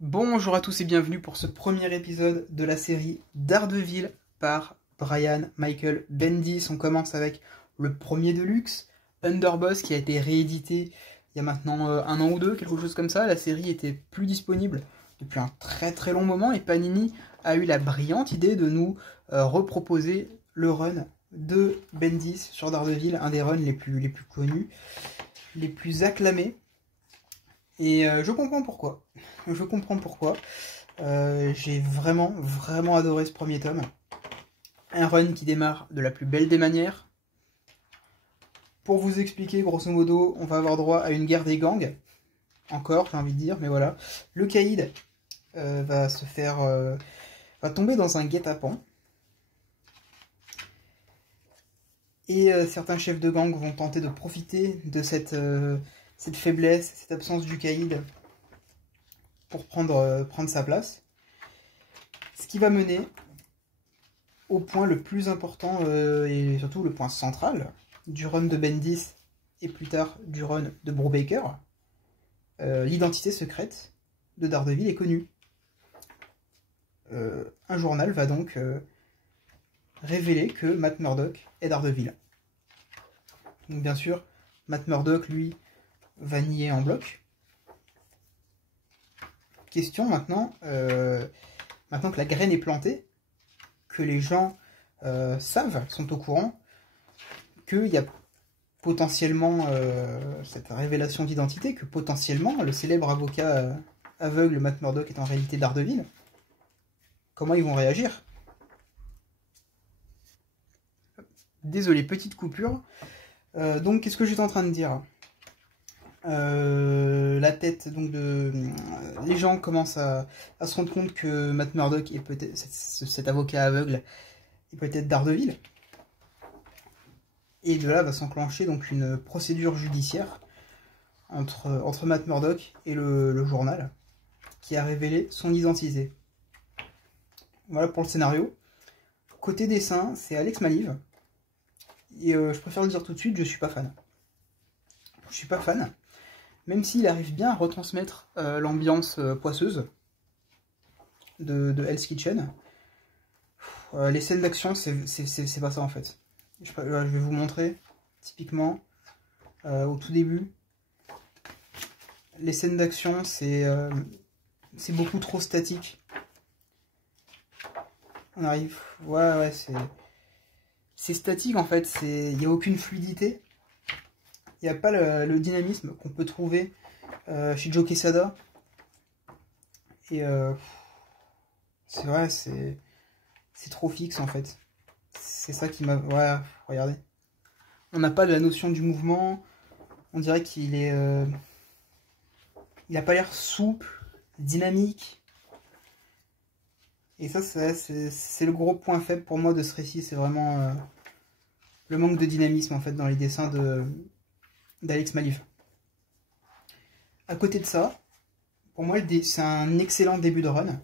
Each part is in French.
Bonjour à tous et bienvenue pour ce premier épisode de la série Daredevil par Brian Michael Bendis. On commence avec le premier de luxe, Underboss, qui a été réédité il y a maintenant un an ou deux, quelque chose comme ça. La série était plus disponible depuis un très long moment et Panini a eu la brillante idée de nous reproposer le run de Bendis sur Daredevil, un des runs les plus connus, les plus acclamés. Et je comprends pourquoi. Je comprends pourquoi. J'ai vraiment adoré ce premier tome. Un run qui démarre de la plus belle des manières. Pour vous expliquer, grosso modo, on va avoir droit à une guerre des gangs. Encore, j'ai envie de dire, mais voilà. Le caïd va tomber dans un guet-apens. Et certains chefs de gang vont tenter de profiter de cette faiblesse, cette absence du caïd pour prendre sa place. Ce qui va mener au point le plus important et surtout le point central du run de Bendis et plus tard du run de Brubaker. L'identité secrète de Daredevil est connue. Un journal va donc révéler que Matt Murdock est Daredevil. Donc bien sûr, Matt Murdock, lui, va nier en bloc. Question maintenant, maintenant que la graine est plantée, que les gens sont au courant, qu'il y a potentiellement cette révélation d'identité, que potentiellement le célèbre avocat aveugle Matt Murdock est en réalité Daredevil. Comment ils vont réagir? Désolé, petite coupure. Donc, qu'est-ce que j'étais en train de dire? La tête donc les gens commencent à se rendre compte que Matt Murdock est peut-être cet avocat aveugle est peut-être Daredevil, et de là va s'enclencher donc une procédure judiciaire entre Matt Murdock et le journal qui a révélé son identité. Voilà pour le scénario. Côté dessin, c'est Alex Maliv, et je préfère le dire tout de suite, je suis pas fan. Je suis pas fan. Même s'il arrive bien à retransmettre l'ambiance poisseuse de Hell's Kitchen, les scènes d'action, c'est pas ça en fait. Je vais vous montrer, typiquement, au tout début, les scènes d'action, c'est beaucoup trop statique. On arrive, ouais, c'est statique en fait, il n'y a aucune fluidité. Il n'y a pas le dynamisme qu'on peut trouver chez Joe Quesada. Et c'est vrai, c'est trop fixe en fait. C'est ça qui m'a... Ouais, regardez. On n'a pas de la notion du mouvement. On dirait qu'il est... il n'a pas l'air souple, dynamique. Et ça, c'est le gros point faible pour moi de ce récit. C'est vraiment le manque de dynamisme en fait dans les dessins d'Alex Maliv. À côté de ça, pour moi, c'est un excellent début de run,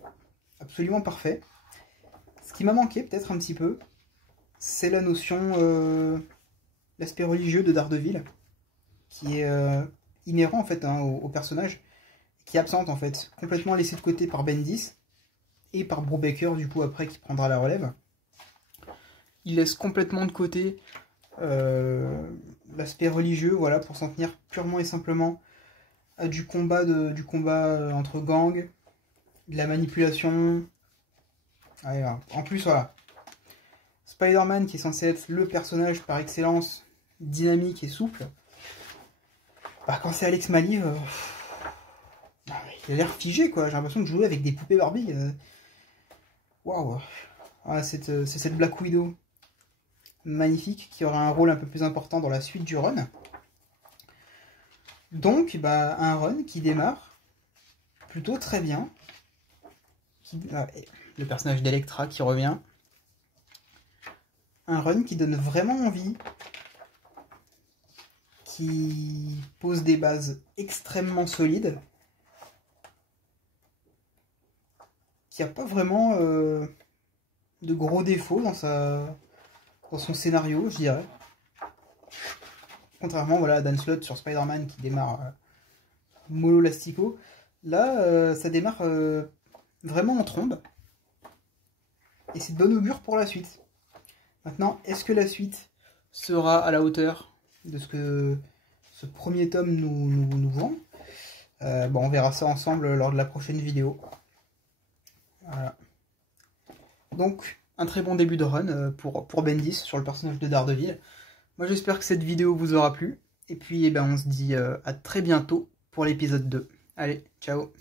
absolument parfait. Ce qui m'a manqué peut-être un petit peu, c'est la notion, l'aspect religieux de Daredevil, qui est inhérent en fait au personnage, qui est absente en fait, complètement laissé de côté par Bendis et par Brubaker du coup après qui prendra la relève. Il laisse complètement de côté l'aspect religieux, voilà, pour s'en tenir purement et simplement à du combat entre gangs, de la manipulation. Allez, voilà. En plus, voilà, Spider-Man qui est censé être le personnage par excellence, dynamique et souple, bah, quand c'est Alex Maliv, il a l'air figé quoi, j'ai l'impression de jouer avec des poupées Barbie. Waouh. Voilà, c'est cette Black Widow magnifique qui aura un rôle un peu plus important dans la suite du run. Donc bah, un run qui démarre plutôt très bien. Le personnage d'Electra qui revient. Un run qui donne vraiment envie, qui pose des bases extrêmement solides, qui n'a pas vraiment de gros défauts dans son scénario, je dirais. Contrairement voilà, à Dan Slott sur Spider-Man qui démarre mollo lastico. Là, ça démarre vraiment en trombe. Et c'est de bon augure pour la suite. Maintenant, est-ce que la suite sera à la hauteur de ce que ce premier tome nous vend? Bon, on verra ça ensemble lors de la prochaine vidéo. Voilà. Donc, un très bon début de run pour Bendis sur le personnage de Daredevil. Moi, j'espère que cette vidéo vous aura plu. Et puis, on se dit à très bientôt pour l'épisode 2. Allez, ciao!